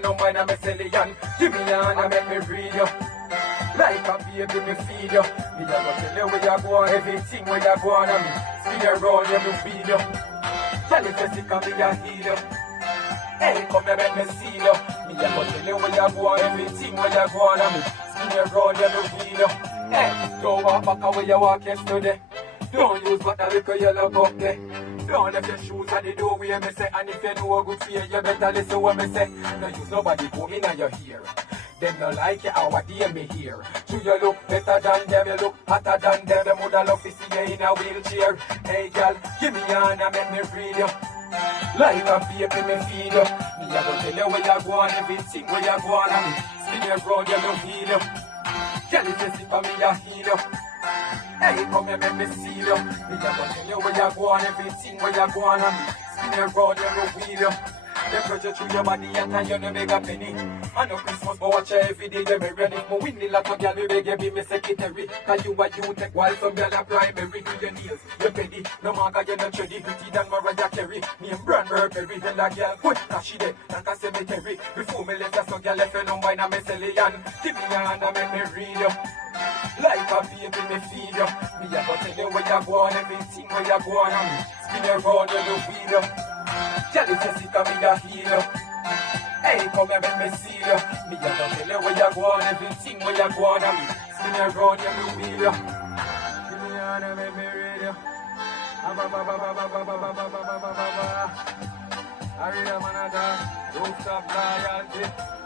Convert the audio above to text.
your number and I'm a cellian. Give me your hand and make me read you. Like a baby, me feed you. Me a go tell you where you go, everything where you go on me. Spin around you, me feed you. Tell you to sick of me, I heal you. Hey, come here, make me see you. Me a go tell you where you go, everything where you go on me. Spin around you, me feed you. Hey, don't walk back away you walk yesterday. Don't use what a little yellow up there. Don't left your shoes at the door where me say. And if you know a good fear, you better listen what me say. No use nobody go in your ear. Them no like you, how dear me here. Do you look better than them, you look hotter than them. Them woulda love to see you in a wheelchair. Hey girl, give me your hand and make me breathe you. Like a baby, me feed you. Me a go tell you where you go on, everything where you go on. And spin you round, you no heal you. Tell you to sit for me, I heal you. Hey, come here, make me see you. Me a go tell you where you go on, everything where you go on. And spin you round, you no wheel you. They project through your body and you no make a penny. I know Christmas, but watch you every day, you me ready. But win the lotto, girl, we beg you be me secretary. Cause you are you take while some girl are primary. Do your nails, you petty. No matter you no trendy, pretty than Mariah Carey. Name brand Burberry, tell a girl, what? Cause she dead, like a cemetery. Before me left, so girl left your number and I'm a cellian. Give me your hand and make me read you. Like a baby, me feed you. Me a go tell you where you go on, everything where you go on. Spin around, you no feel you. Tell you to sick of me, I heal you. Hey, come here, make me see you. Me a go tell you where you go on, everything where you go on. Spin around, you no feel you. Give me your hand and make me read you. I read a man at a rooftop loyalty.